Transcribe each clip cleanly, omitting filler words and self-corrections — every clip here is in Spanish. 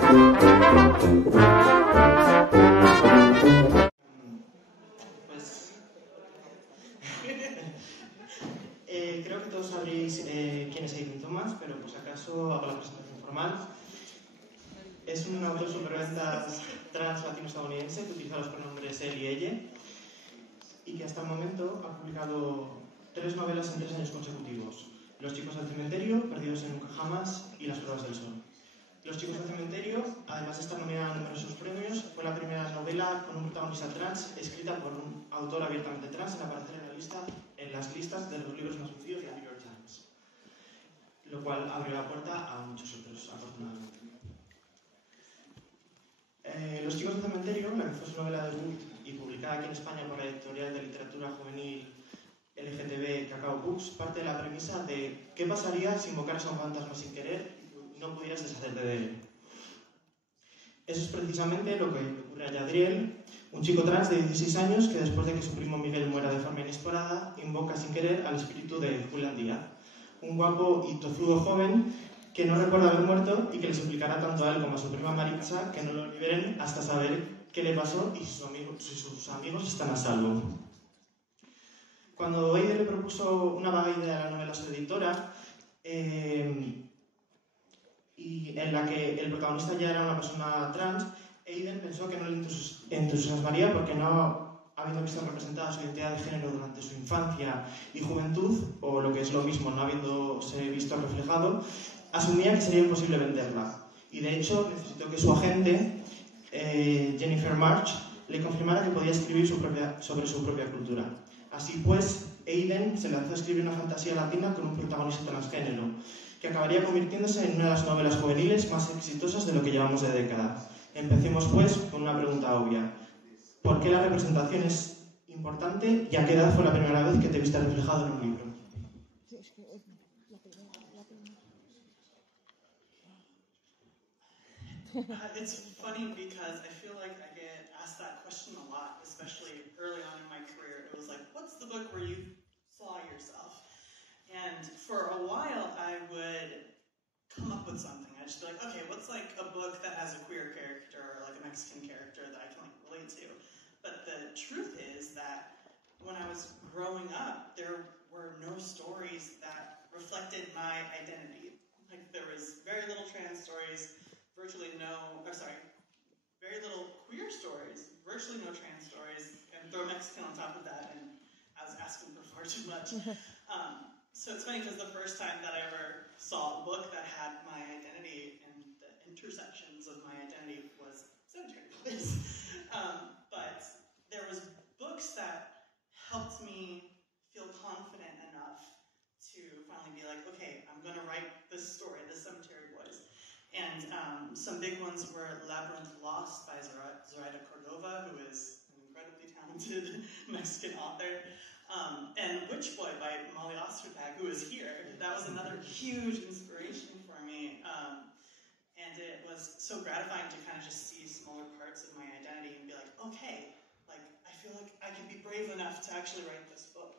Pues creo que todos sabréis quién es Aiden Thomas, pero por si acaso hago la presentación formal. Es un autor superventas trans latino-estadounidense que utiliza los pronombres él y ella y que hasta el momento ha publicado 3 novelas en 3 años consecutivos: Los chicos del cementerio, Perdidos en Nunca Jamás y Las pruebas del sol. Los chicos del cementerio, además de estar nominada a numerosos premios, fue la primera novela con un protagonista trans escrita por un autor abiertamente trans en aparecer en las listas de los libros más vendidos de The New York Times, lo cual abrió la puerta a muchos otros, afortunadamente. Los chicos del cementerio, la que fue su novela debut y publicada aquí en España por la editorial de literatura juvenil LGTB Cacao Books, parte de la premisa de ¿qué pasaría si invocaras a un fantasma sin querer y no pudieras deshacerte de él? Eso es precisamente lo que le ocurre a Yadriel, un chico trans de 16 años que después de que su primo Miguel muera de forma inesperada, invoca sin querer al espíritu de Julián Díaz, un guapo y tozudo joven que no recuerda haber muerto y que les implicará tanto a él como a su prima Maritza que no lo liberen hasta saber qué le pasó y si sus amigos están a salvo. Cuando Aiden le propuso una vaga idea a la novela a su editora, y en la que el protagonista ya era una persona trans, Aiden pensó que no le entusiasmaría porque no habiendo visto representada su identidad de género durante su infancia y juventud, o lo que es lo mismo, no habiéndose visto reflejado, asumía que sería imposible venderla. Y de hecho necesitó que su agente, Jennifer March, le confirmara que podía escribir sobre su propia cultura. Así pues, Aiden se lanzó a escribir una fantasía latina con un protagonista transgénero, que acabaría convirtiéndose en una de las novelas juveniles más exitosas de lo que llevamos de década. Empecemos pues con una pregunta obvia. ¿Por qué la representación es importante y a qué edad fue la primera vez que te viste reflejado en un libro? It's funny because I feel like I get asked that question a lot, especially early on in my career. It was like, what's the book where you saw yourself? And for a while, I would come up with something. I'd just be like, okay, what's like a book that has a queer character or like a Mexican character that I can like relate to? But the truth is that when I was growing up, there were no stories that reflected my identity. Like there was very little trans stories, virtually no, very little queer stories, virtually no trans stories, and throw Mexican on top of that, and I was asking for far too much. So it's funny because the first time that I ever saw a book that had my identity and the intersections of my identity was Cemetery Boys. But there was books that helped me feel confident enough to finally be like, okay, I'm going to write this story, the Cemetery Boys. And some big ones were Labyrinth Lost by Zoraida Cordova, who is an incredibly talented Mexican author. And Witch Boy by Molly Ostertag, who is here. That was another huge inspiration for me. And it was so gratifying to kind of just see smaller parts of my identity and be like, okay, like I feel like I can be brave enough to actually write this book.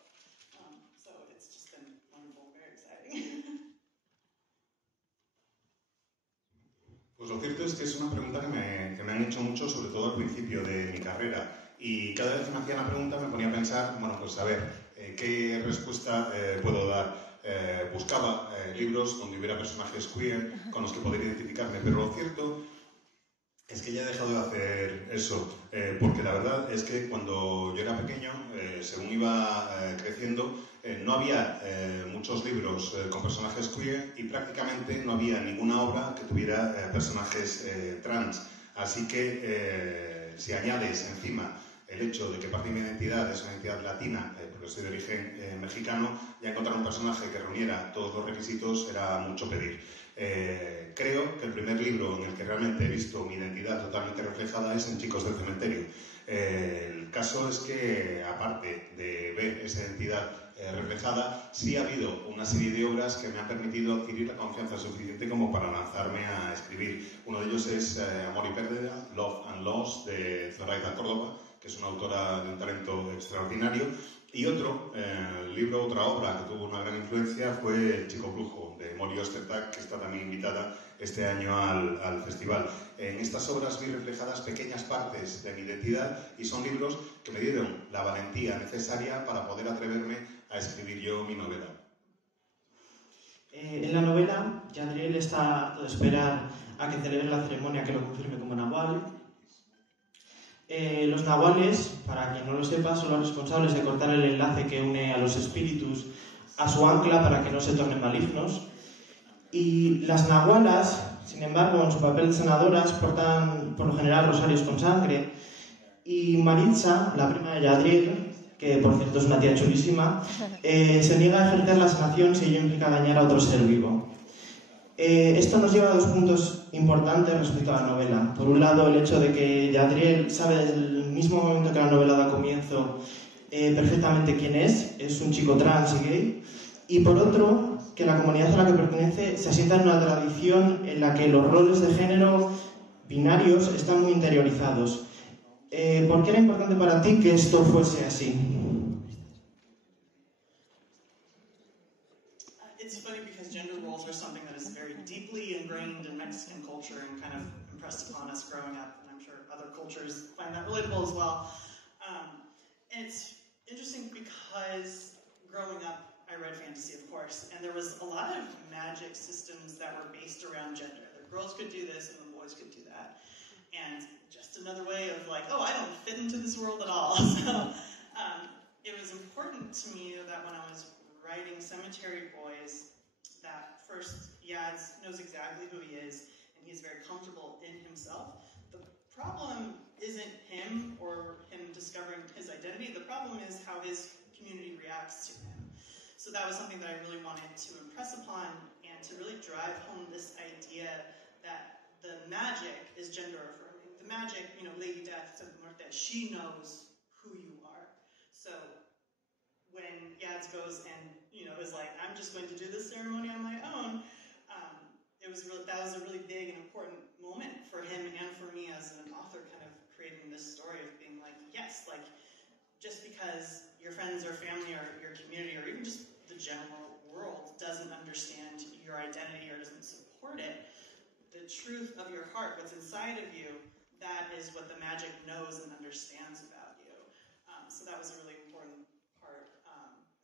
So it's just been wonderful, very exciting. Pues lo cierto es que es una pregunta que me han hecho mucho, sobre todo al principio de mi carrera. Y cada vez que me hacían la pregunta me ponía a pensar, bueno, pues a ver, ¿qué respuesta puedo dar? Buscaba libros donde hubiera personajes queer con los que poder identificarme, pero lo cierto es que ya he dejado de hacer eso, porque la verdad es que cuando yo era pequeño, según iba creciendo, no había muchos libros con personajes queer y prácticamente no había ninguna obra que tuviera personajes trans. Así que si añades encima el hecho de que parte de mi identidad es una identidad latina, porque soy de origen mexicano, ya encontrar un personaje que reuniera todos los requisitos era mucho pedir. Creo que el primer libro en el que realmente he visto mi identidad totalmente reflejada es en Chicos del Cementerio. El caso es que, aparte de ver esa identidad reflejada, sí ha habido una serie de obras que me han permitido adquirir la confianza suficiente como para lanzarme a escribir. Uno de ellos es Amor y Pérdida, Love and Loss, de Zoraida Córdoba, que es una autora de un talento extraordinario. Y otro otra obra que tuvo una gran influencia fue El Chico Brujo, de Molly Ostertag, que está también invitada este año al festival. En estas obras vi reflejadas pequeñas partes de mi identidad y son libros que me dieron la valentía necesaria para poder atreverme a escribir yo mi novela. En la novela, Yadriel está a esperar a que celebre la ceremonia que lo confirme como nahual. Los nahuales, para quien no lo sepa, son los responsables de cortar el enlace que une a los espíritus a su ancla para que no se tornen malignos. Y las nahualas, sin embargo, en su papel de sanadoras, portan por lo general rosarios con sangre. Y Maritza, la prima de Yadriel, que por cierto es una tía chulísima, se niega a ejercer la sanación si ello implica dañar a otro ser vivo. Esto nos lleva a dos puntos importantes respecto a la novela. Por un lado, el hecho de que Yadriel sabe desde el mismo momento que la novela da comienzo perfectamente quién es un chico trans y gay. Y por otro, que la comunidad a la que pertenece se asienta en una tradición en la que los roles de género binarios están muy interiorizados. ¿Por qué era importante para ti que esto fuese así? It's funny because gender roles are something that is very deeply ingrained in Mexican culture and kind of impressed upon us growing up, and I'm sure other cultures find that relatable as well. And it's interesting because growing up, I read fantasy, of course, and there was a lot of magic systems that were based around gender. The girls could do this and the boys could do that. And just another way of like, oh, I don't fit into this world at all. So it was important to me that when I was writing Cemetery Boys, that first Yads knows exactly who he is, and he's very comfortable in himself. The problem isn't him or him discovering his identity. The problem is how his community reacts to him. So that was something that I really wanted to impress upon and to really drive home this idea that the magic is gender affirming. The magic, Lady Death, Santa Muerte, she knows who you are. So when Yads goes and, is like, I'm just going to do this ceremony on my own, that was a really big and important moment for him and for me as an author, kind of creating this story of being like, yes, like, just because your friends or family or your community or even just the general world doesn't understand your identity or doesn't support it, the truth of your heart, what's inside of you, that is what the magic knows and understands about you. So that was a really important part.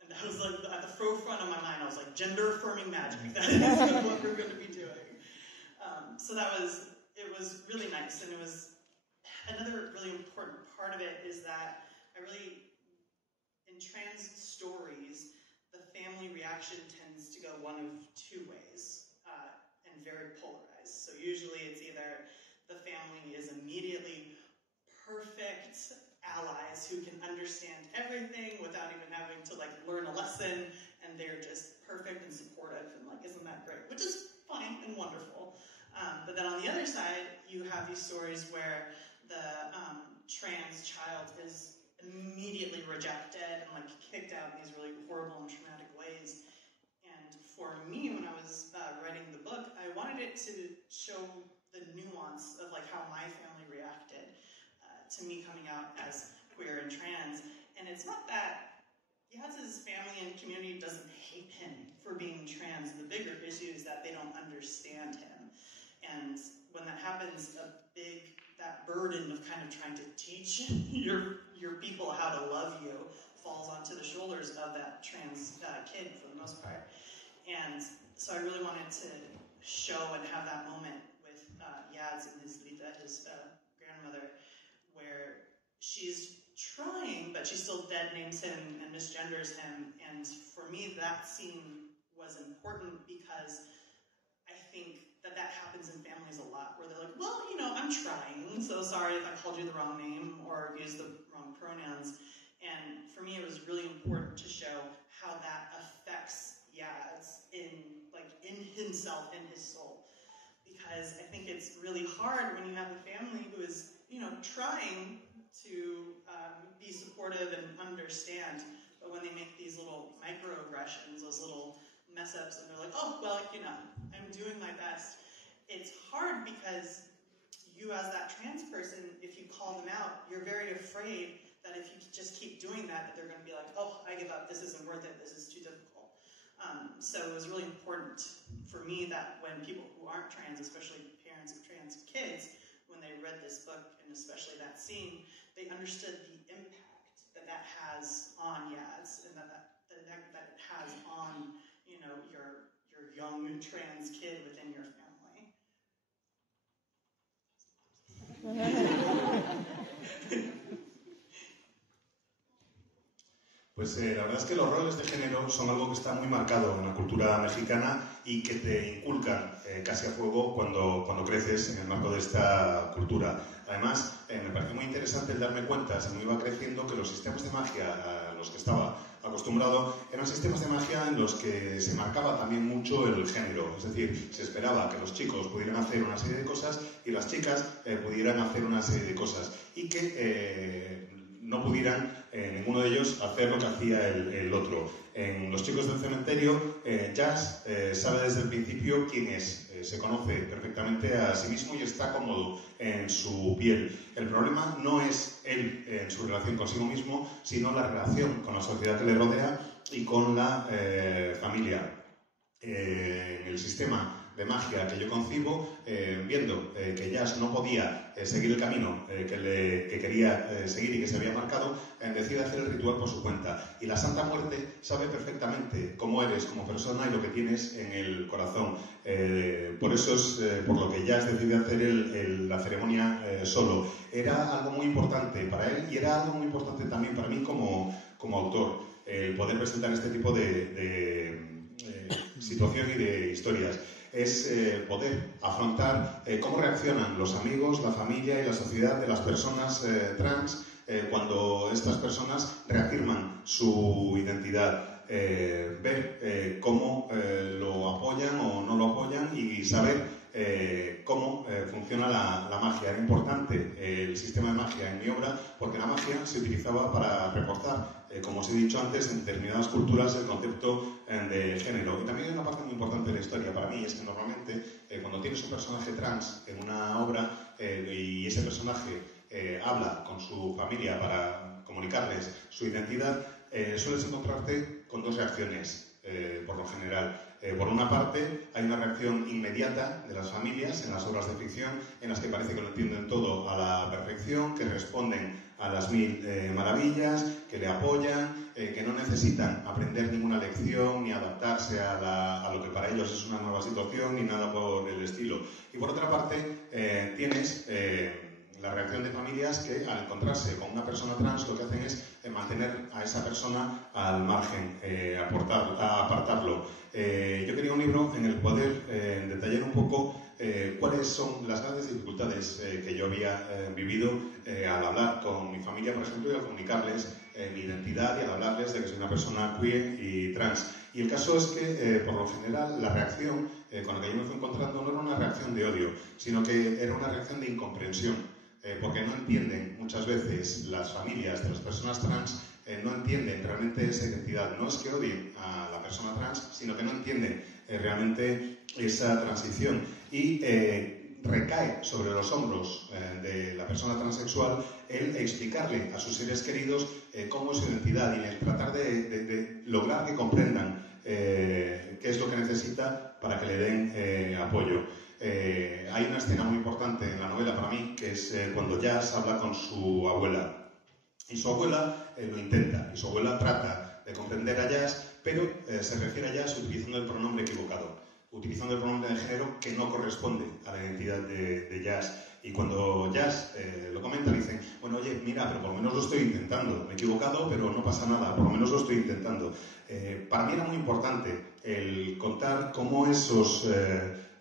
And that was like at the forefront of my mind. I was like, gender-affirming magic. That is what we're going to be doing. So it was really nice. And it was another really important part of it is that in trans stories, the family reaction tends to go one of two ways and very polarized. So usually it's either the family is immediately perfect allies who can understand everything without even having to learn a lesson, and they're just perfect and supportive and isn't that great? Which is funny and wonderful. But then on the other side, you have these stories where the trans child is immediately rejected and kicked out in these really horrible and traumatic ways. And for me, when I was writing the book, I wanted it to show the nuance of how my family reacted to me coming out as queer and trans. And it's not that Yads' family and community doesn't hate him for being trans. The bigger issue is that they don't understand him. And when that happens, that burden of kind of trying to teach your people how to love you falls onto the shoulders of that trans kid for the most part. And so I really wanted to show and have that moment with Yads and his Lita, his grandmother, where she's trying, but she still dead names him and misgenders him. And for me, that scene was important because I think that happens in families a lot, where they're like, well, I'm trying, so sorry if I called you the wrong name or used the wrong pronouns. And for me, it was really important to show how that affects Yads in himself, in his soul. Because I think it's really hard when you have a family who is, trying to be supportive and understand, but when they make these little microaggressions, those little mess-ups, and they're like, oh, well, I'm doing my best. It's hard because you as that trans person, if you call them out, you're very afraid that if you just keep doing that they're going to be like, oh, I give up, this isn't worth it, this is too difficult. So it was really important for me that when people who aren't trans, especially parents of trans kids, when they read this book, and especially that scene, they understood the impact that that has on Yaz, and that it has on, you know, your young trans kid within your family. Pues la verdad es que los roles de género son algo que está muy marcado en la cultura mexicana y que te inculcan casi a fuego cuando creces en el marco de esta cultura. Además, me pareció muy interesante el darme cuenta, según iba creciendo, que los sistemas de magia a los que estaba acostumbrado eran sistemas de magia en los que se marcaba también mucho el género. Es decir, se esperaba que los chicos pudieran hacer una serie de cosas y las chicas pudieran hacer una serie de cosas. Y que no pudieran ninguno de ellos hacer lo que hacía el otro. En Los chicos del cementerio, Jazz sabe desde el principio quién es, se conoce perfectamente a sí mismo y está cómodo en su piel. El problema no es él en su relación consigo mismo, sino la relación con la sociedad que le rodea y con la familia. El sistema de magia que yo concibo, viendo que Jazz no podía seguir el camino que quería seguir y que se había marcado, decide hacer el ritual por su cuenta. Y la Santa Muerte sabe perfectamente cómo eres como persona y lo que tienes en el corazón. Por eso es por lo que Jazz decide hacer la ceremonia solo. Era algo muy importante para él y era algo muy importante también para mí como autor, poder presentar este tipo de situación y de historias. Es poder afrontar cómo reaccionan los amigos, la familia y la sociedad de las personas trans cuando estas personas reafirman su identidad. Ver cómo lo apoyan o no lo apoyan y saber cómo funciona la magia. Era importante el sistema de magia en mi obra porque la magia se utilizaba para reforzar, como os he dicho antes, en determinadas culturas el concepto de género. Y también hay una parte muy importante de la historia para mí, es que normalmente cuando tienes un personaje trans en una obra y ese personaje habla con su familia para comunicarles su identidad, sueles encontrarte con dos reacciones, por lo general. Por una parte, hay una reacción inmediata de las familias en las obras de ficción en las que parece que lo entienden todo a la perfección, que responden a las mil maravillas, que le apoyan, que no necesitan aprender ninguna lección ni adaptarse a lo que para ellos es una nueva situación ni nada por el estilo. Y por otra parte, tienes la reacción de familias que al encontrarse con una persona trans lo que hacen es mantener a esa persona al margen, apartarlo. Yo quería un libro en el poder detallar un poco cuáles son las grandes dificultades que yo había vivido al hablar con mi familia, por ejemplo, y al comunicarles mi identidad y al hablarles de que soy una persona queer y trans. Y el caso es que, por lo general, la reacción con la que yo me fui encontrando no era una reacción de odio, sino que era una reacción de incomprensión. Porque no entienden muchas veces las familias de las personas trans, no entienden realmente esa identidad. No es que odien a la persona trans, sino que no entienden realmente esa transición. Y recae sobre los hombros de la persona transexual el explicarle a sus seres queridos cómo es su identidad y el tratar de lograr que comprendan qué es lo que necesita para que le den apoyo. Hay una escena muy importante en la novela para mí, que es cuando Jazz habla con su abuela. Y su abuela lo intenta, y su abuela trata de comprender a Jazz, pero se refiere a Jazz utilizando el pronombre equivocado, utilizando el pronombre de género que no corresponde a la identidad de Jazz. Y cuando Jazz lo comenta, le dicen, bueno, oye, mira, pero por lo menos lo estoy intentando. Me he equivocado, pero no pasa nada, por lo menos lo estoy intentando. Para mí era muy importante el contar cómo esos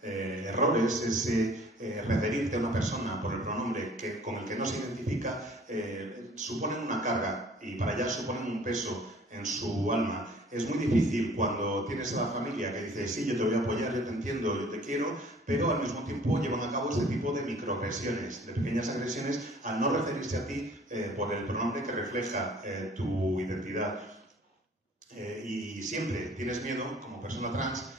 errores, ese referirte a una persona por el pronombre con el que no se identifica, suponen una carga y para Jazz suponen un peso en su alma. Es muy difícil cuando tienes a la familia que dice, sí, yo te voy a apoyar, yo te entiendo, yo te quiero, pero al mismo tiempo llevan a cabo este tipo de microagresiones, de pequeñas agresiones, al no referirse a ti por el pronombre que refleja tu identidad. Y siempre tienes miedo, como persona trans,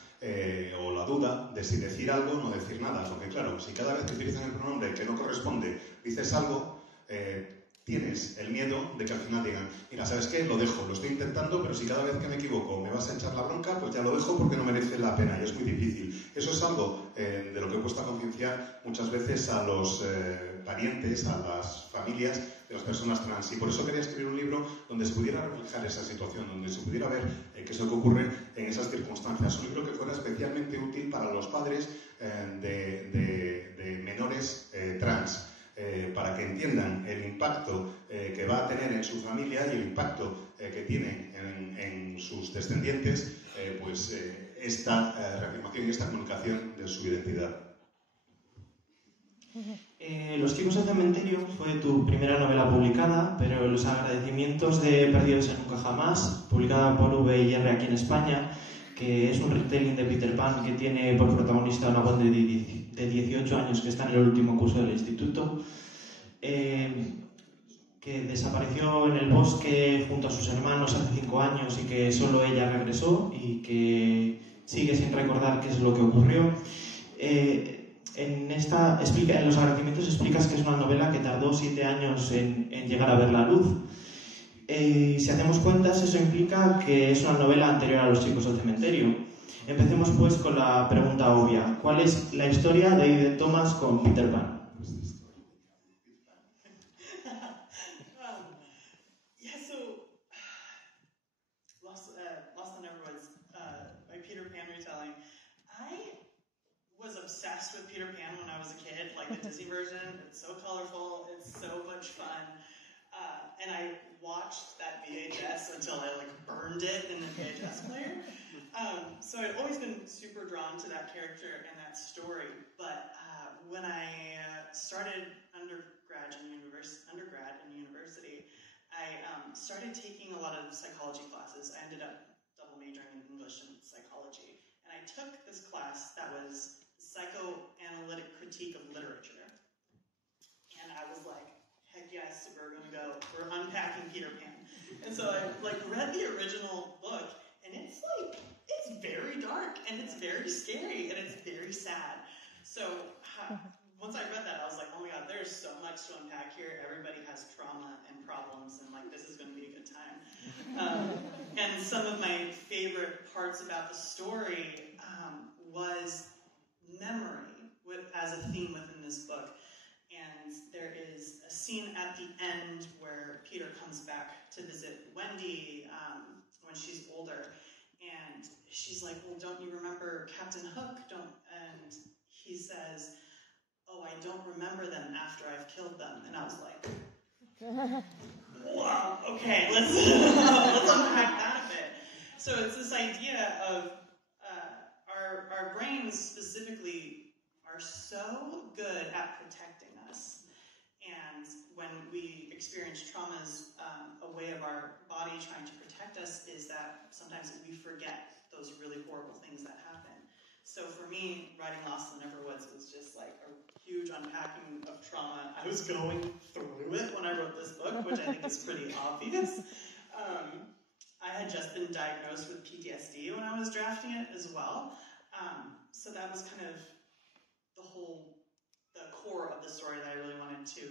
o la duda de si decir algo o no decir nada. Porque claro, si cada vez que utilizan el pronombre que no corresponde dices algo, tienes el miedo de que al final digan, mira, ¿sabes qué? Lo dejo, lo estoy intentando, pero si cada vez que me equivoco me vas a echar la bronca, pues ya lo dejo porque no merece la pena y es muy difícil. Eso es algo de lo que cuesta concienciar muchas veces a los parientes, a las familias de las personas trans. Y por eso quería escribir un libro donde se pudiera reflejar esa situación, donde se pudiera ver qué es lo que ocurre en esas circunstancias. Un libro que fuera especialmente útil para los padres de menores trans. Para que entiendan el impacto que va a tener en su familia y el impacto que tiene en sus descendientes, esta reafirmación y esta comunicación de su identidad. Los chicos del cementerio fue tu primera novela publicada, pero Los agradecimientos de Perdidos en Nunca Jamás, publicada por V&R aquí en España, que es un retelling de Peter Pan que tiene por protagonista una joven de 18 años que está en el último curso del instituto, que desapareció en el bosque junto a sus hermanos hace 5 años y que solo ella regresó y que sigue sin recordar qué es lo que ocurrió. En Los agradecimientos explicas que es una novela que tardó 7 años en llegar a ver la luz. Si hacemos cuentas, eso implica que es una novela anterior a Los chicos del cementerio. Empecemos pues con la pregunta obvia. ¿Cuál es la historia de Aiden Thomas con Peter Pan? Lost on Everwoods, my Peter Pan retelling. I was obsessed with Peter Pan when I was a kid, like the Disney version. It's so colorful, it's so much fun. And I watched that VHS until I burned it in the VHS player. So I'd always been super drawn to that character and that story. But when I started undergrad in university, I started taking a lot of psychology classes. I ended up double majoring in English and psychology. And I took this class that was psychoanalytic critique of literature. And I was like, heck yes, we're unpacking Peter Pan. And so I read the original book, and it's very dark, and it's very scary, and it's very sad. So once I read that, I was like, oh my god, there's so much to unpack here. Everybody has trauma and problems, and this is going to be a good time. And some of my favorite parts about the story was memory as a theme within this book. And there is a scene at the end where Peter comes back to visit Wendy when she's older, and she's like, well, don't you remember Captain Hook? And he says, oh, I don't remember them after I've killed them. And I was like, wow, okay, let's unpack that a bit. So it's this idea of our brains specifically are so good at protecting us. And when we experience traumas, a way of our body trying to protect us is that sometimes we forget those really horrible things that happen. So for me, writing Lost on Everwoods was just a huge unpacking of trauma. I was going through it when I wrote this book, which I think is pretty obvious. I had just been diagnosed with PTSD when I was drafting it as well. So that was kind of the core of the story that I really wanted to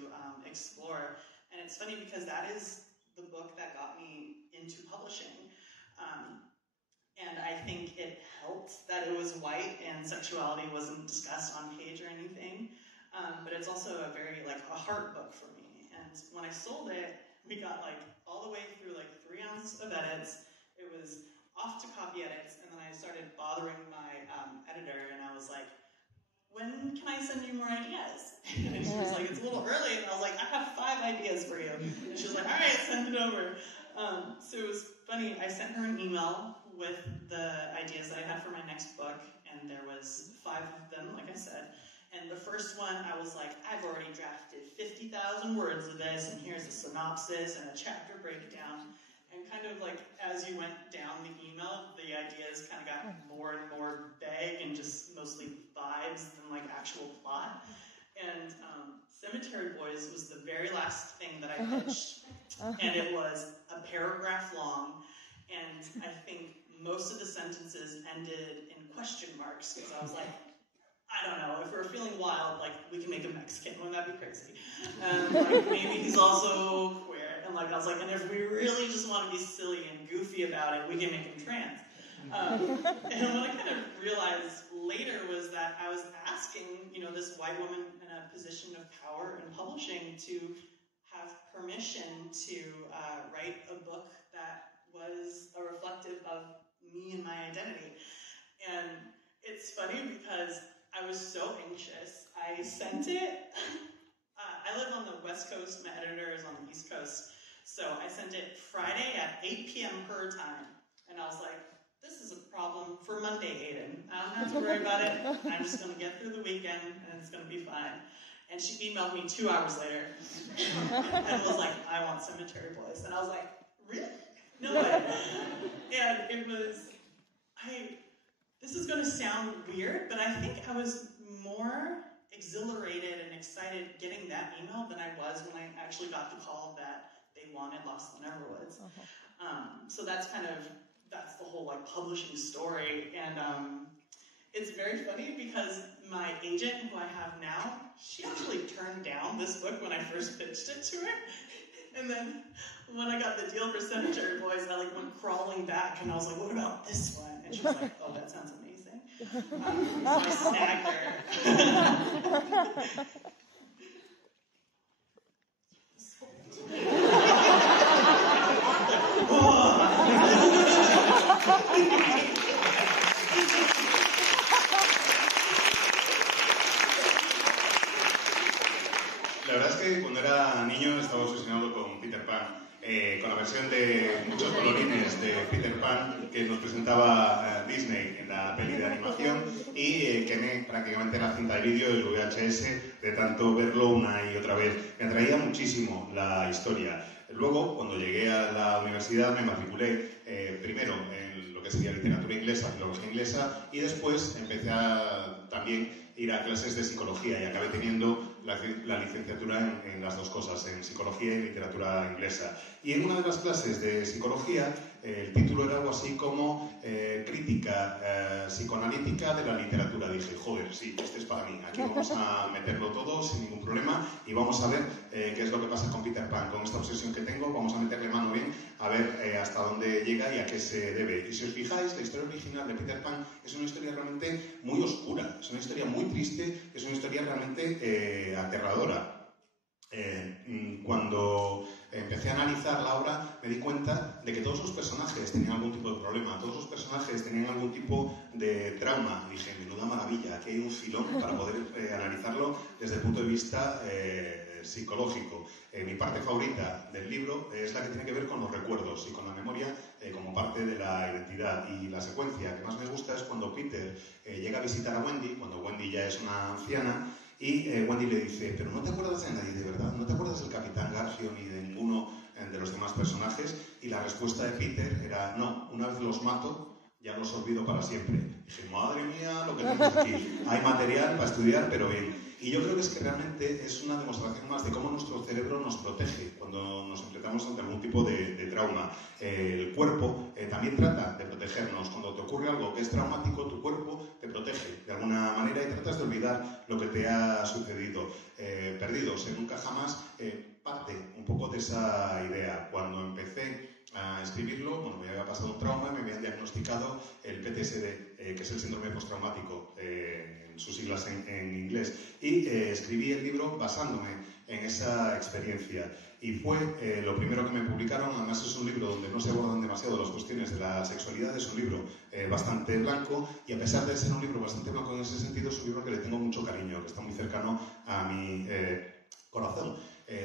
explore. And it's funny because that is the book that got me into publishing. And I think it helped that it was white and sexuality wasn't discussed on page or anything. But it's also a very, a heart book for me. And when I sold it, we got, all the way through, 3 ounces of edits. It was off to copy edits, and then I started bothering my editor, and I was like, when can I send you more ideas? And she was like, it's a little early. And I was like, I have 5 ideas for you. And she was like, all right, send it over. So it was funny. I sent her an email with the ideas that I had for my next book, and there was 5 of them, like I said. And the first one, I was like, I've already drafted 50,000 words of this, and here's a synopsis and a chapter breakdown. And kind of as you went down the email, the ideas kind of got more and more vague and just mostly vibes than actual plot. And Cemetery Boys was the very last thing that I pitched. And it was a paragraph long. And I think most of the sentences ended in question marks because I was like, I don't know, if we're feeling wild, like, we can make him Mexican. Wouldn't that be crazy? And, like, maybe he's also queer. And, like, I was like, and if we really just want to be silly and goofy about it, we can make him trans. And what I kind of realized later was that I was asking, you know, this white woman in a position of power in publishing to have permission to write a book that was reflective of me and my identity. And it's funny because I was so anxious. I sent it. I live on the West Coast. My editor is on the East Coast. So I sent it Friday at 8 p.m. her time. And I was like, this is a problem for Monday, Aiden. I don't have to worry about it. I'm just going to get through the weekend, and it's going to be fine. And she emailed me 2 hours later and was like, I want Cemetery Boys. And I was like, really? No way. And it was, this is going to sound weird, but I think I was more exhilarated and excited getting that email than I was when I actually got the call that they wanted Lost in the Neverwoods. So that's the whole like publishing story. And it's very funny because my agent, who I have now, she actually turned down this book when I first pitched it to her. And then when I got the deal for Cemetery Boys, I like went crawling back and I was like, what about this one? And she was like, oh, that sounds amazing. So I snagged her. La verdad es que cuando era niño estaba obsesionado con Peter Pan, con la versión de muchos colorines de Peter Pan que nos presentaba Disney en la peli de animación y quemé prácticamente la cinta de vídeo del VHS de tanto verlo una y otra vez. Me atraía muchísimo la historia. Luego, cuando llegué a la universidad, me matriculé primero en lo que sería literatura inglesa, filología inglesa, y después empecé a también ir a clases de psicología y acabé teniendo la licenciatura en las dos cosas, en psicología y literatura inglesa. Y en una de las clases de psicología, el título era algo así como crítica psicoanalítica de la literatura. Dije, joder, sí, este es para mí. Aquí vamos a meterlo todo sin ningún problema y vamos a ver qué es lo que pasa con Peter Pan. Con esta obsesión que tengo, vamos a meterle mano bien a ver hasta dónde llega y a qué se debe. Y si os fijáis, la historia original de Peter Pan es una historia realmente muy oscura, es una historia muy triste, es una historia realmente aterradora. Cuando empecé a analizar la obra me di cuenta de que todos los personajes tenían algún tipo de problema, todos los personajes tenían algún tipo de trauma. Dije, menuda maravilla, aquí hay un filón para poder analizarlo desde el punto de vista psicológico. Mi parte favorita del libro es la que tiene que ver con los recuerdos y con la memoria como parte de la identidad. Y la secuencia que más me gusta es cuando Peter llega a visitar a Wendy, cuando Wendy ya es una anciana, y Wendy le dice, pero ¿no te acuerdas de nadie de verdad? ¿No te acuerdas del Capitán Garfio ni de ninguno de los demás personajes? Y la respuesta de Peter era, no, una vez los mato, ya los olvido para siempre. Dije, madre mía, lo que tenemos aquí. Hay material para estudiar, pero bien. Y yo creo que es que realmente es una demostración más de cómo nuestro cerebro nos protege cuando nos enfrentamos ante algún tipo de trauma. El cuerpo también trata de protegernos. Cuando te ocurre algo que es traumático, tu cuerpo te protege de alguna manera y tratas de olvidar lo que te ha sucedido. Perdidos en Nunca Jamás parte un poco de esa idea. Cuando empecé a escribirlo, bueno, me había pasado un trauma y me habían diagnosticado el PTSD, que es el síndrome postraumático, sus siglas en inglés, y escribí el libro basándome en esa experiencia. Y fue lo primero que me publicaron. Además es un libro donde no se abordan demasiado las cuestiones de la sexualidad, es un libro bastante blanco, y a pesar de ser un libro bastante blanco en ese sentido, es un libro que le tengo mucho cariño, que está muy cercano a mi corazón.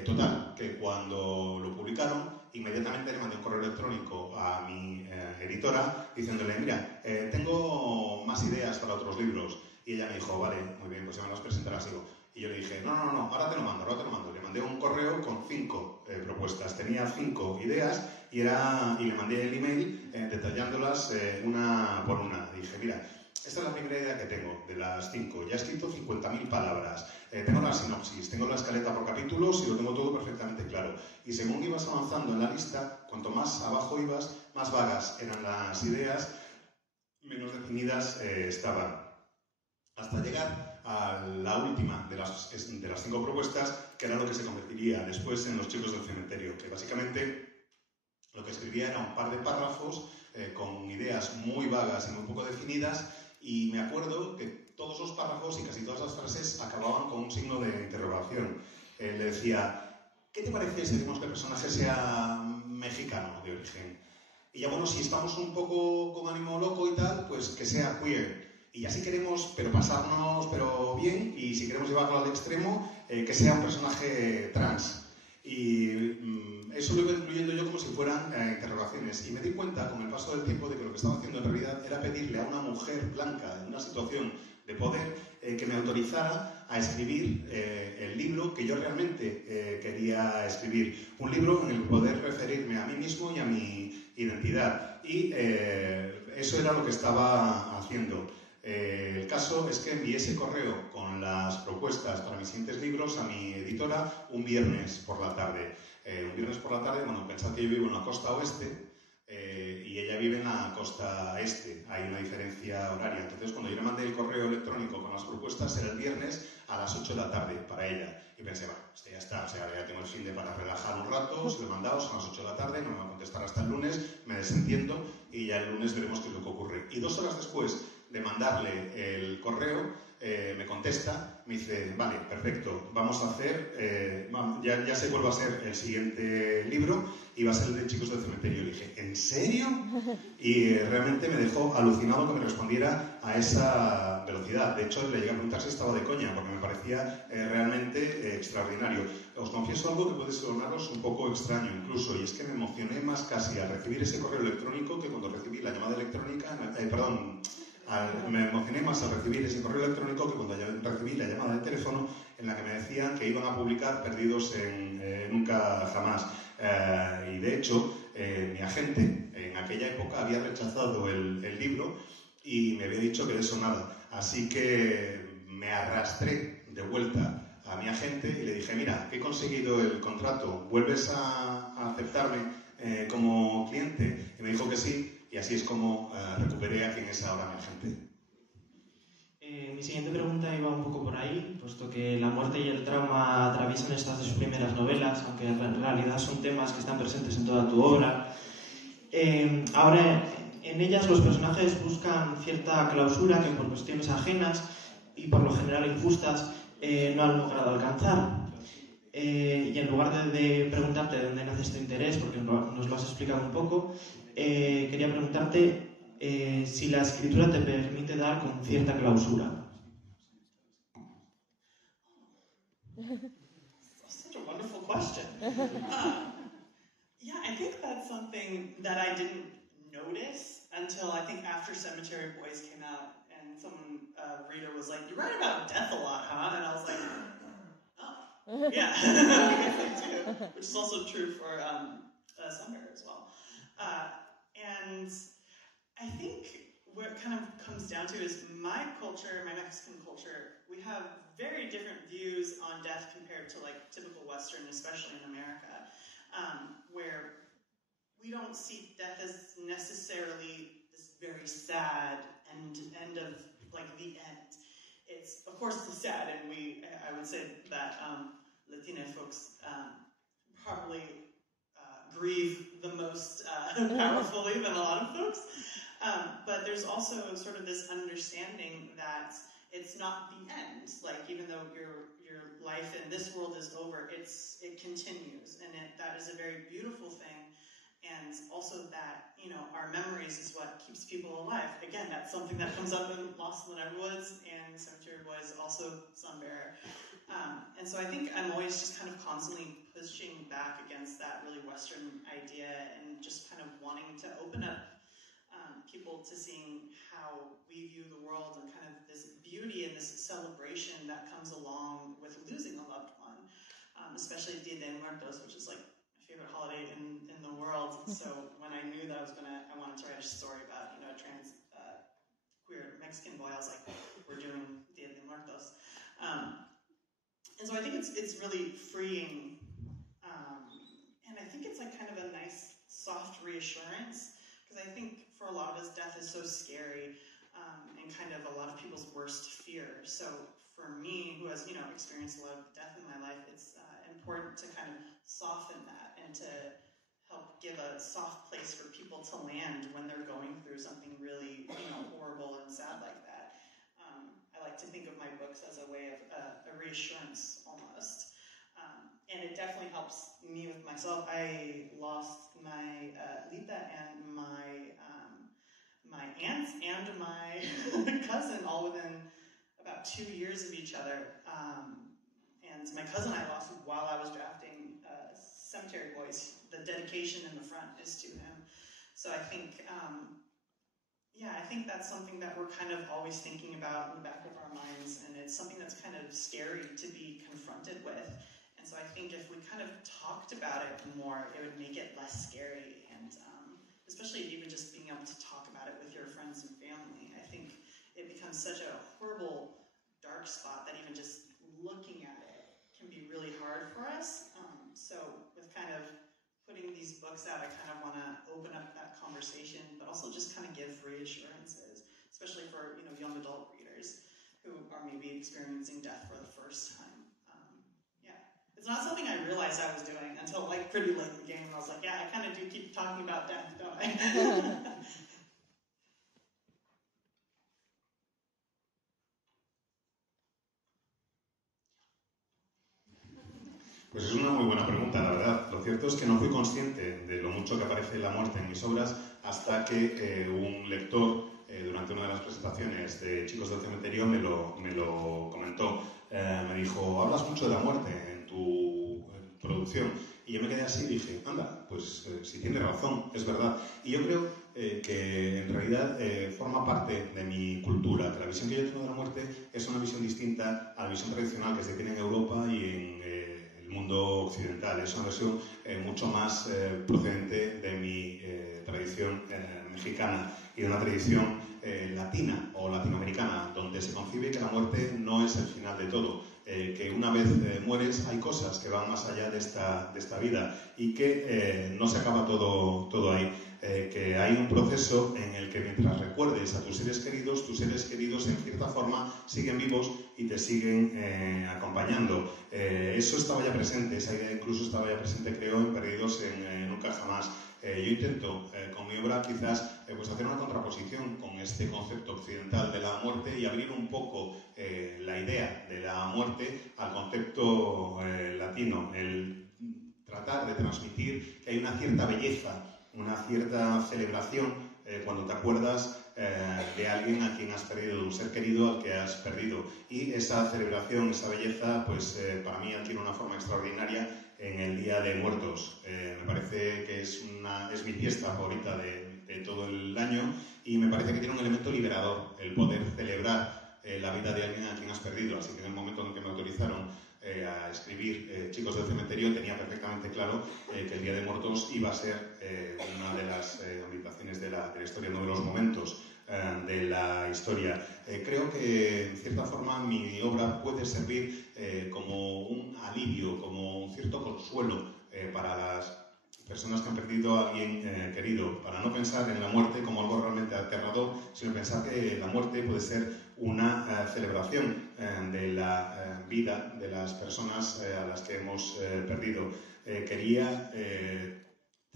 Total, que cuando lo publicaron, inmediatamente le mandé un correo electrónico a mi editora diciéndole, mira, tengo más ideas para otros libros. Y ella me dijo, vale, muy bien, pues ya me las presentarás. Y yo le dije, no, ahora te lo mando. Le mandé un correo con 5 propuestas. Tenía 5 ideas y le mandé el email detallándolas una por una. Dije, mira, esta es la primera idea que tengo, de las 5. Ya he escrito 50.000 palabras. Tengo la sinopsis, tengo la escaleta por capítulos y lo tengo todo perfectamente claro. Y según ibas avanzando en la lista, cuanto más abajo ibas, más vagas eran las ideas, menos definidas estaban. Hasta llegar a la última de las 5 propuestas, que era lo que se convertiría después en Los chicos del cementerio, que básicamente lo que escribía era un par de párrafos con ideas muy vagas y muy poco definidas, y me acuerdo que todos los párrafos y casi todas las frases acababan con un signo de interrogación. Le decía, ¿qué te parece si decimos que el personaje sea mexicano de origen? Y ya bueno, si estamos un poco con ánimo loco y tal, pues que sea queer. Y así queremos, pero pasarnos, pero bien, y si queremos llevarlo al extremo, que sea un personaje trans. Y eso lo iba incluyendo yo como si fueran interrogaciones. Y me di cuenta con el paso del tiempo de que lo que estaba haciendo en realidad era pedirle a una mujer blanca en una situación de poder que me autorizara a escribir el libro que yo realmente quería escribir. Un libro en el que poder referirme a mí mismo y a mi identidad. Y eso era lo que estaba haciendo. El caso es que envié ese correo con las propuestas para mis siguientes libros a mi editora un viernes por la tarde. Bueno, pensad que yo vivo en la costa oeste y ella vive en la costa este. Hay una diferencia horaria. Entonces, cuando yo le mandé el correo electrónico con las propuestas, era el viernes a las 8 de la tarde para ella. Y pensé, bueno, ya está, o sea, ya tengo el fin de para relajar un rato, se lo he mandado, son las 8 de la tarde, no me va a contestar hasta el lunes, me desentiendo y ya el lunes veremos qué es lo que ocurre. Y 2 horas después de mandarle el correo, me contesta, me dice, vale, perfecto, vamos a hacer, ya sé cuál va a ser el siguiente libro, y va a ser el de Chicos del Cementerio. Y dije, ¿en serio? Y realmente me dejó alucinado que me respondiera a esa velocidad. De hecho, le llegué a preguntar si estaba de coña, porque me parecía realmente extraordinario. Os confieso algo que puede sonaros un poco extraño incluso, y es que me emocioné más casi al recibir ese correo electrónico que cuando recibí la llamada electrónica, me emocioné más al recibir ese correo electrónico que cuando recibí la llamada de teléfono en la que me decían que iban a publicar Perdidos en Nunca Jamás. Y de hecho, mi agente en aquella época había rechazado el libro y me había dicho que de eso nada. Así que me arrastré de vuelta a mi agente y le dije, mira, que he conseguido el contrato, ¿vuelves a aceptarme como cliente? Y me dijo que sí. Y así es como recuperé a quien es ahora mi agente. Mi siguiente pregunta iba un poco por ahí, puesto que la muerte y el trauma atraviesan estas de sus primeras novelas, aunque en realidad son temas que están presentes en toda tu obra. Ahora, en ellas los personajes buscan cierta clausura que por cuestiones ajenas y por lo general injustas no han logrado alcanzar. Y en lugar de preguntarte de dónde nace este interés, porque nos lo has explicado un poco, quería preguntarte si la escritura te permite dar con cierta clausura. Such a wonderful question. Yeah, I think that's something that I didn't notice until I think after Cemetery Boys came out, and someone, reader was like, "You write about death a lot, huh?" And I was like, "Oh, yeah," which is also true for Sunbear as well. And I think where it kind of comes down to is my culture, my Mexican culture, we have very different views on death compared to like typical Western, especially in America, where we don't see death as necessarily this very sad end of like the end. It's of course it's sad, and I would say that Latina folks probably grieve the most powerfully than a lot of folks. But there's also sort of this understanding that it's not the end. Like, even though your life in this world is over, it continues, and that is a very beautiful thing. And also that, our memories is what keeps people alive. Again, that's something that comes up in Lost in the Never Woods and Cemetery Boys, also Sunbear. And so I think I'm always just kind of constantly pushing back against that really Western idea and just kind of wanting to open up people to seeing how we view the world and kind of this beauty and this celebration that comes along with losing a loved one, especially Dia de Muertos, which is like my favorite holiday in the world. So when I knew that I wanted to write a story about, a trans queer Mexican boy, I was like, we're doing Dia de Muertos. And so I think it's really freeing, and I think it's like kind of a nice soft reassurance, because I think for a lot of us, death is so scary, and kind of a lot of people's worst fear. So for me, who has, experienced a lot of death in my life, it's important to kind of soften that and to help give a soft place for people to land when they're going through something really, horrible and sad like that. I like to think of my books as a way of a reassurance almost. And it definitely helps me with myself. I lost my Lita and my aunts and my cousin all within about 2 years of each other. And my cousin I lost while I was drafting Cemetery Boys. The dedication in the front is to him. So I think, I think that's something that we're kind of always thinking about in the back of our minds, and it's something that's kind of scary to be confronted with. And so I think if we kind of talked about it more, it would make it less scary, and especially even just being able to talk about it with your friends and family. I think it becomes such a horrible, dark spot that even just looking at it can be really hard for us. So with kind of putting these books out, I kind of want to open up that conversation, but also just kind of give reassurances, especially for young adult readers who are maybe experiencing death for the first time. It's not something I realized I was doing until pretty late in the game. I was like, I kind of do keep talking about death, don't I? Pues es una muy buena pregunta, la verdad. Lo cierto es que no fui consciente de lo mucho que aparece la muerte en mis obras hasta que un lector, durante una de las presentaciones de Chicos del Cementerio, me lo comentó. Me dijo, hablas mucho de la muerte en tu producción. Y yo me quedé así y dije, anda, pues si tiene razón, es verdad. Y yo creo que en realidad forma parte de mi cultura, que la visión que yo tengo de la muerte es una visión distinta a la visión tradicional que se tiene en Europa y en el mundo occidental. Es una visión mucho más procedente de mi tradición mexicana y de una tradición latina o latinoamericana, donde se concibe que la muerte no es el final de todo, que una vez mueres hay cosas que van más allá de esta vida y que no se acaba todo ahí, que hay un proceso en el que mientras recuerdes a tus seres queridos en cierta forma siguen vivos y te siguen acompañando. Eso estaba ya presente, esa idea incluso estaba ya presente, creo, en Perdidos en Nunca Jamás. Yo intento con mi obra quizás hacer una contraposición con este concepto occidental de la muerte y abrir un poco la idea de la muerte al concepto latino, el tratar de transmitir que hay una cierta belleza, una cierta celebración cuando te acuerdas de alguien a quien has perdido, de un ser querido al que has perdido. Y esa celebración, esa belleza, pues para mí adquiere una forma extraordinaria en el Día de Muertos. Me parece que es mi fiesta favorita de todo el año y me parece que tiene un elemento liberador, el poder celebrar la vida de alguien a quien has perdido. Así que en el momento en el que me autorizaron a escribir Chicos del Cementerio, tenía perfectamente claro que el Día de Muertos iba a ser una de las ambientaciones de la historia, uno de los momentos de la historia. Creo que, en cierta forma, mi obra puede servir como un alivio, como un cierto consuelo para las personas que han perdido a alguien querido, para no pensar en la muerte como algo realmente aterrador, sino pensar que la muerte puede ser una celebración de la vida de las personas a las que hemos perdido. Quería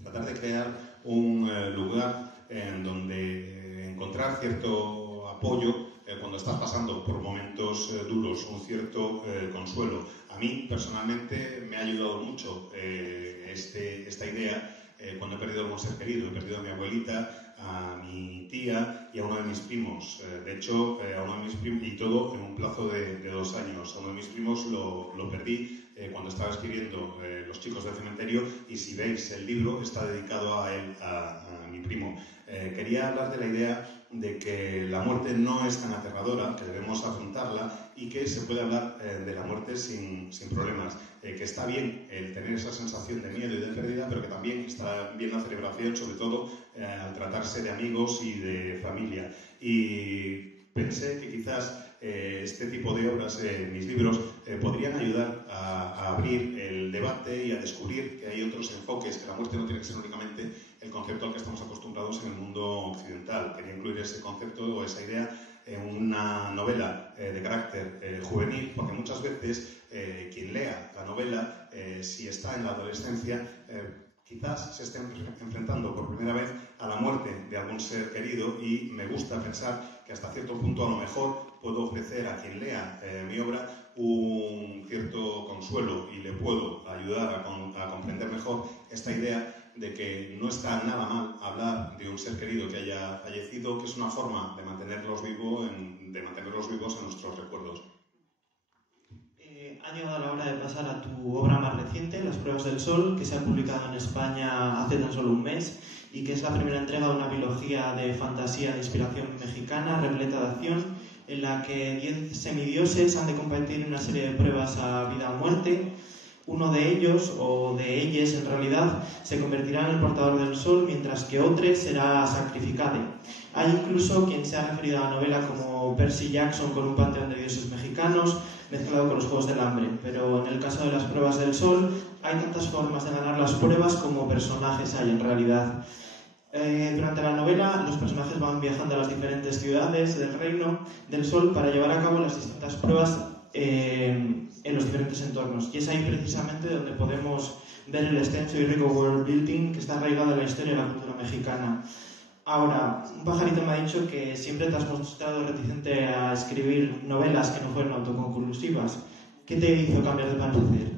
tratar de crear un lugar en donde encontrar cierto apoyo cuando estás pasando por momentos duros, un cierto consuelo. A mí, personalmente, me ha ayudado mucho esta idea cuando he perdido a algún ser querido. He perdido a mi abuelita, a mi tía y a uno de mis primos. De hecho, a uno de mis primos, y todo en un plazo de 2 años. A uno de mis primos lo perdí cuando estaba escribiendo Los Chicos del Cementerio, y si veis el libro está dedicado a él, a mi primo. Quería hablar de la idea de que la muerte no es tan aterradora, que debemos afrontarla y que se puede hablar de la muerte sin problemas, que está bien el tener esa sensación de miedo y de pérdida, pero que también está bien la celebración, sobre todo al tratarse de amigos y de familia. Y pensé que quizás este tipo de obras, mis libros, podrían ayudar a abrir el debate y a descubrir que hay otros enfoques, que la muerte no tiene que ser únicamente el concepto al que estamos acostumbrados en el mundo occidental. Quería incluir ese concepto o esa idea una novela de carácter juvenil, porque muchas veces quien lea la novela, si está en la adolescencia, quizás se esté enfrentando por primera vez a la muerte de algún ser querido, y me gusta pensar que hasta cierto punto a lo mejor puedo ofrecer a quien lea mi obra un cierto consuelo y le puedo ayudar a comprender mejor esta idea de que no está nada mal hablar de un ser querido que haya fallecido, que es una forma de mantenerlos vivos en nuestros recuerdos. Ha llegado la hora de pasar a tu obra más reciente, Las pruebas del sol, que se ha publicado en España hace tan solo un mes y que es la primera entrega de una biología de fantasía de inspiración mexicana, repleta de acción, en la que 10 semidioses han de competir en una serie de pruebas a vida o muerte. Uno de ellos, o de ellas en realidad, se convertirá en el portador del sol, mientras que otro será sacrificado. Hay incluso quien se ha referido a la novela como Percy Jackson con un panteón de dioses mexicanos, mezclado con los Juegos del Hambre. Pero en el caso de Las pruebas del sol, hay tantas formas de ganar las pruebas como personajes hay en realidad. Durante la novela, los personajes van viajando a las diferentes ciudades del Reino del Sol para llevar a cabo las distintas pruebas en los diferentes entornos. Y es ahí precisamente donde podemos ver el extenso y rico world building que está arraigado en la historia y la cultura mexicana. Ahora, un pajarito me ha dicho que siempre te has mostrado reticente a escribir novelas que no fueran autoconclusivas. ¿Qué te hizo cambiar de parecer?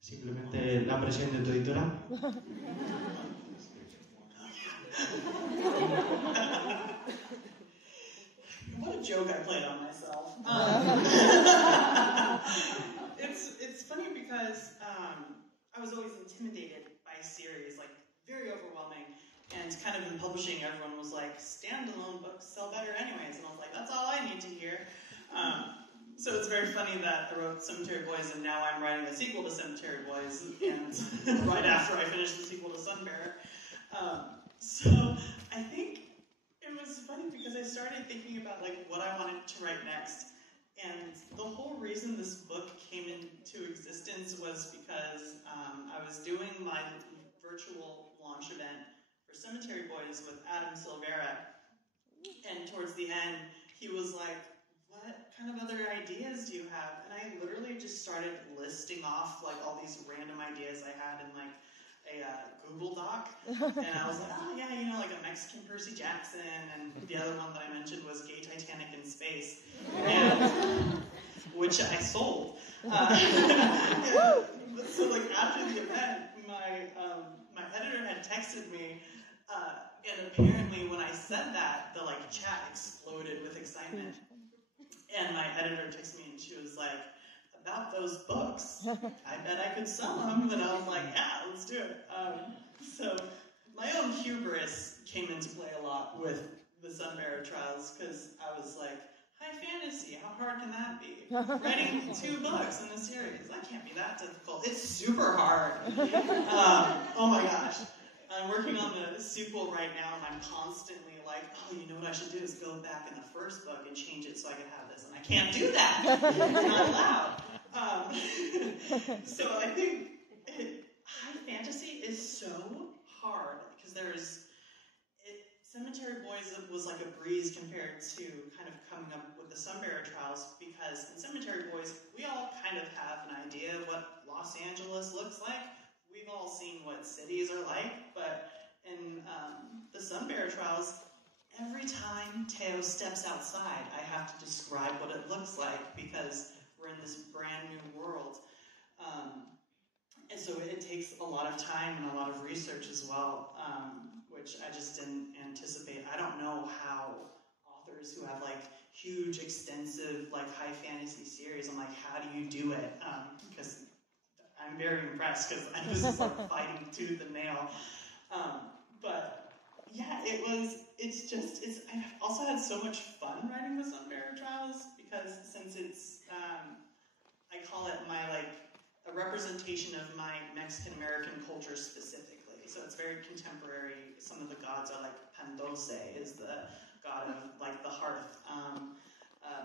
¿Simplemente la presión de tu editora? What a joke I played on myself. It's funny because I was always intimidated by series, like very overwhelming. And kind of in publishing, everyone was like, standalone books sell better anyways. And I was like, that's all I need to hear. So it's very funny that I wrote Cemetery Boys and now I'm writing a sequel to Cemetery Boys, and right after I finished the sequel to Sunbearer. So I think it was funny because I started thinking about like what I wanted to write next. And the whole reason this book came into existence was because I was doing my virtual launch event for Cemetery Boys with Adam Silvera, and towards the end, he was like, what kind of other ideas do you have? And I literally just started listing off like all these random ideas I had in like a Google Doc, and I was like, oh yeah, you know, like a Mexican Percy Jackson, and the other one that I mentioned was Gay Titanic in Space, and, which I sold. So like after the event, my editor had texted me, and apparently when I said that, the like chat exploded with excitement. And my editor texted me and she was like, about those books, I bet I could sell them. And I was like, yeah, let's do it. So my own hubris came into play a lot with the Sunbearer Trials, because I was like, high fantasy, how hard can that be? Writing 2 books in a series, that can't be that difficult. It's super hard. Oh my gosh. I'm working on the sequel right now, and I'm constantly like, oh, you know what I should do is go back in the first book and change it so I can have this. And I can't do that. It's not allowed. So I think high fantasy is so hard, because Cemetery Boys was like a breeze compared to kind of coming up with the Sunbearer Trials, because in Cemetery Boys, we all kind of have an idea of what Los Angeles looks like. We've all seen what cities are like, but in the Sunbearer Trials, every time Teo steps outside, I have to describe what it looks like, because we're in this brand new world. And so it takes a lot of time and a lot of research as well, which I just didn't anticipate. I don't know how authors who have like huge, extensive, like high fantasy series, I'm like, how do you do it? Because I'm very impressed, because I was just like fighting tooth and nail. But yeah, I've also had so much fun writing the Sunbearer Trials, because since it's, I call it a representation of my Mexican American culture specifically. So it's very contemporary. Some of the gods are like Pandose is the god of like the hearth.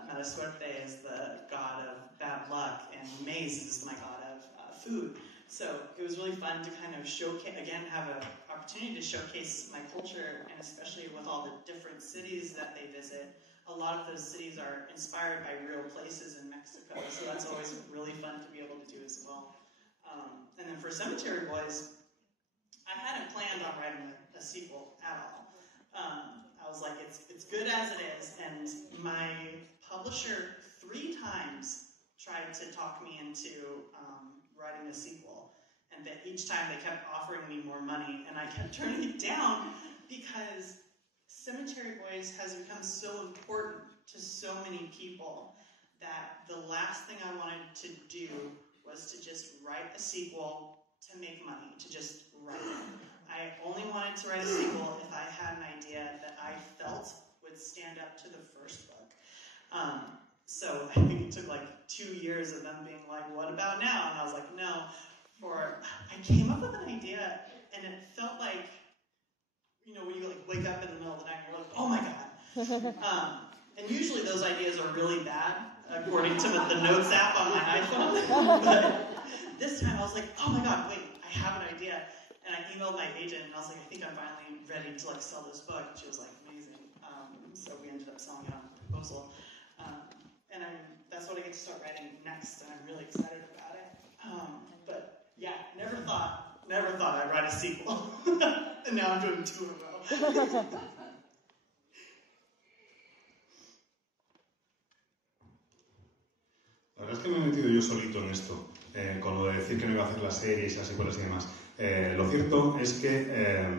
Mala Suerte is the god of bad luck, and Maze is my god of food. So it was really fun to kind of showcase, again, have an opportunity to showcase my culture, and especially with all the different cities that they visit. A lot of those cities are inspired by real places in Mexico, so that's always really fun to be able to do as well. And then for Cemetery Boys, I hadn't planned on writing a sequel at all. I was like, it's good as it is, and my publisher 3 times tried to talk me into writing a sequel, and that each time they kept offering me more money, and I kept turning it down because Cemetery Boys has become so important to so many people that the last thing I wanted to do was to just write a sequel to make money, to just write it. I only wanted to write a sequel if I had an idea that I felt would stand up to the first book. So I think it took like 2 years of them being like, what about now? And I was like, no. I came up with an idea, and it felt like, you know, when you like wake up in the middle of the night and you're like, oh my God. And usually those ideas are really bad, according to the Notes app on my iPhone. But this time I was like, oh my God, wait, I have an idea. And I emailed my agent, and I was like, I think I'm finally ready to like sell this book. And she was like, amazing. So we ended up selling it on proposal. And that's what I get to start writing next, and I'm really excited about it. But yeah, never thought I'd write a sequel. And now I'm doing 2 in a row. La verdad es que me he metido yo solito en esto, con lo de decir que no iba a hacer las series, las secuelas y demás. Lo cierto es que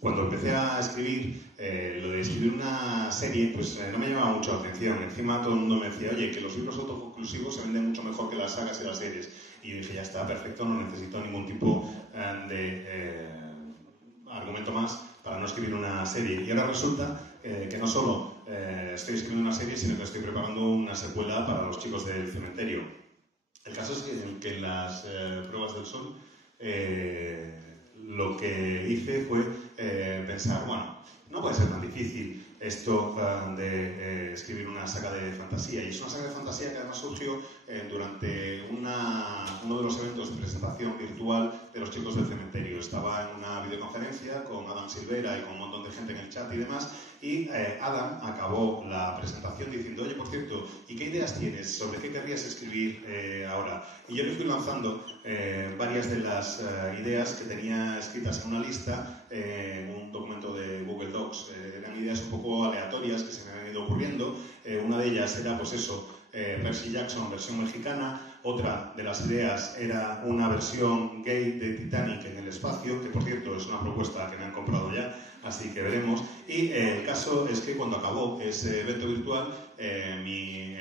cuando empecé a escribir, lo de escribir una serie, pues no me llamaba mucho la atención. Encima todo el mundo me decía, oye, que los libros autoconclusivos se venden mucho mejor que las sagas y las series. Y yo dije, ya está, perfecto, no necesito ningún tipo de argumento más para no escribir una serie. Y ahora resulta que no solo estoy escribiendo una serie, sino que estoy preparando una secuela para los chicos del cementerio. El caso es que en las pruebas del sol lo que hice fue pensar, bueno, no puede ser tan difícil esto de escribir una saga de fantasía. Y es una saga de fantasía que además surgió durante uno de los eventos de presentación virtual de los chicos del cementerio. Estaba en una videoconferencia con Adam Silvera y con un montón de gente en el chat y demás, y Adam acabó la presentación diciendo, oye, por cierto, ¿y qué ideas tienes? ¿Sobre qué querrías escribir ahora? Y yo le fui lanzando varias de las ideas que tenía escritas en una lista, un documento de Google Docs. Eran ideas un poco aleatorias que se me habían ido ocurriendo. Una de ellas era, pues eso, Percy Jackson versión mexicana. Otra de las ideas era una versión gay de Titanic en el espacio, que por cierto es una propuesta que me han comprado ya, así que veremos. Y el caso es que cuando acabó ese evento virtual, mi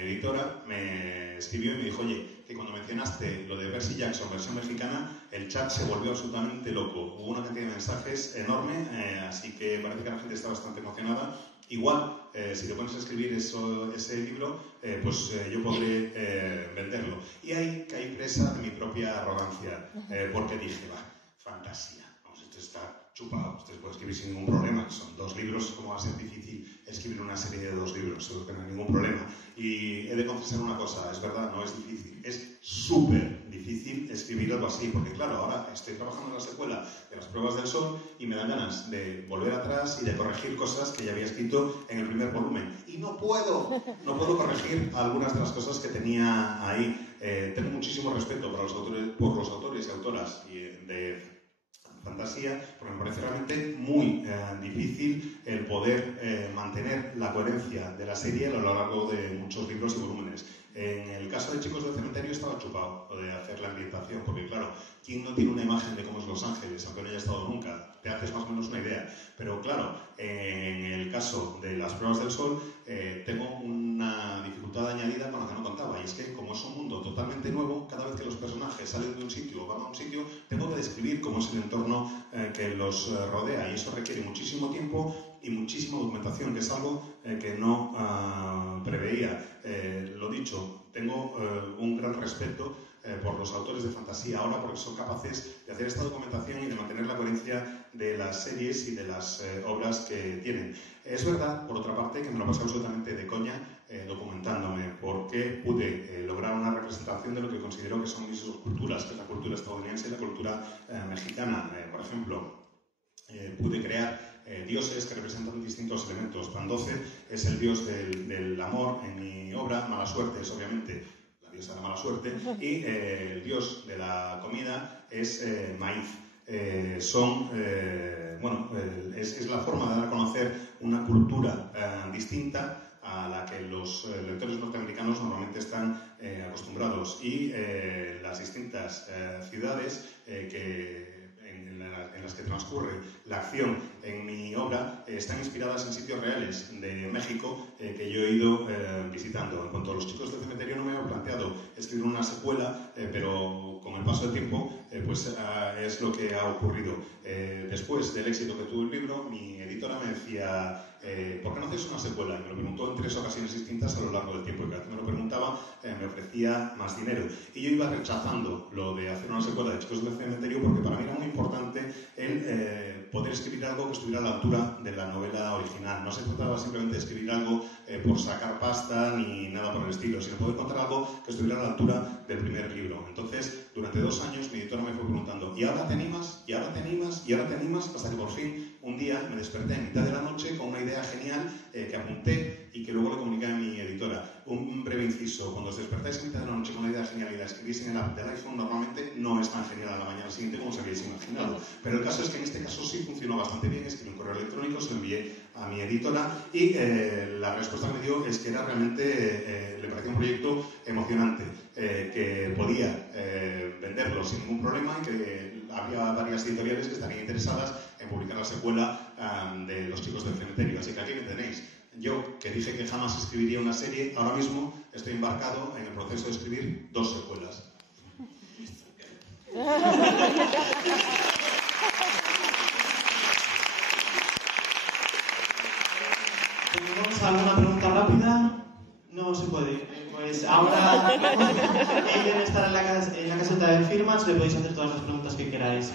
editora me escribió y me dijo, oye, que cuando mencionaste lo de Percy Jackson versión mexicana, el chat se volvió absolutamente loco. Hubo una cantidad de mensajes enorme, así que parece que la gente está bastante emocionada. Igual, si te pones a escribir ese libro, pues yo podré venderlo. Y ahí caí presa de mi propia arrogancia, porque dije, va, fantasía, vamos, esto está chupado, usted puede escribir sin ningún problema, son 2 libros, ¿cómo va a ser difícil escribir una serie de 2 libros? Seguro que no hay ningún problema. Y he de confesar una cosa, es verdad, no es difícil, es súper difícil escribir algo así, porque claro, ahora estoy trabajando en la secuela de las pruebas del sol y me dan ganas de volver atrás y de corregir cosas que ya había escrito en el primer volumen. Y no puedo corregir algunas de las cosas que tenía ahí. Tengo muchísimo respeto por los autores y autoras de fantasía, porque me parece realmente muy difícil el poder mantener la coherencia de la serie a lo largo de muchos libros y volúmenes. En el caso de Chicos del Cementerio estaba chupado lo de hacer la ambientación, porque claro, ¿quién no tiene una imagen de cómo es Los Ángeles, aunque no haya estado nunca? Te haces más o menos una idea. Pero claro, en el caso de las pruebas del sol, tengo una dificultad añadida con la que no contaba, y es que como es un mundo totalmente nuevo, cada vez que los personajes salen de un sitio o van a un sitio, tengo que describir cómo es el entorno que los rodea, y eso requiere muchísimo tiempo y muchísima documentación, que es algo que no preveía. Lo dicho, tengo un gran respeto por los autores de fantasía ahora, porque son capaces de hacer esta documentación y de mantener la coherencia de las series y de las obras que tienen. Es verdad, por otra parte, que me lo pasé absolutamente de coña documentando preguntándome por qué pude lograr una representación de lo que considero que son mis dos culturas, que es la cultura estadounidense y la cultura mexicana. Por ejemplo, pude crear dioses que representan distintos elementos. Pan 12 es el dios del amor en mi obra, Mala Suerte es obviamente la diosa de la mala suerte, y el dios de la comida es maíz. Es la forma de dar a conocer una cultura distinta a la que los lectores norteamericanos normalmente están acostumbrados, y las distintas ciudades en las que transcurre la acción en mi obra están inspiradas en sitios reales de México que yo he ido visitando. En cuanto a Los chicos del cementerio, no me había planteado escribir una secuela, pero con el paso del tiempo es lo que ha ocurrido. Después del éxito que tuvo el libro, mi editora me decía: ¿por qué no haces una secuela? Y me lo preguntó en 3 ocasiones distintas a lo largo del tiempo, y cada vez que me lo preguntaba me ofrecía más dinero. Y yo iba rechazando lo de hacer una secuela de Chicos del Cementerio, porque para mí era muy importante el poder escribir algo que estuviera a la altura de la novela original. No se trataba simplemente de escribir algo por sacar pasta ni nada por el estilo, sino poder contar algo que estuviera a la altura del primer libro. Entonces, durante 2 años mi editora me fue preguntando: ¿y ahora te animas? ¿Y ahora te animas? ¿Y ahora te animas? Hasta que por fin un día me desperté en mitad de la noche con una idea genial que apunté y que luego le comuniqué a mi editora. Un breve inciso: cuando os despertáis en mitad de la noche con una idea genial y la escribís en el app del iPhone, normalmente no es tan genial a la mañana siguiente como os habéis imaginado. Pero el caso es que en este caso sí funcionó bastante bien. Escribí un correo electrónico, se lo envié a mi editora y la respuesta que me dio es que era realmente, le parecía un proyecto emocionante, que podía venderlo sin ningún problema y que había varias editoriales que estarían interesadas en publicar la secuela de Los chicos del cementerio. Así que aquí me tenéis. Yo, que dije que jamás escribiría una serie, ahora mismo estoy embarcado en el proceso de escribir 2 secuelas. ¿Tenemos alguna pregunta rápida? No se puede. Pues ahora Aiden estará en la caseta de firmas, le podéis hacer todas las preguntas que queráis.